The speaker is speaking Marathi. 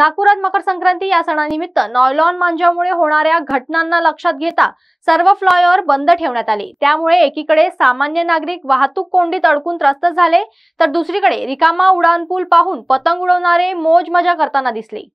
नागपुरात मकर संक्रांती या सणानिमित्त नॉयलॉन मांजामुळे होणाऱ्या घटनांना लक्षात घेता सर्व फ्लायओव्हर बंद ठेवण्यात आले। त्यामुळे एकीकडे सामान्य नागरिक वाहतूक कोंडीत अडकून त्रस्त झाले, तर दुसरीकडे रिकामा उड्डाणपूल पाहून पतंग उडवणारे मौज मजा करताना दिसले।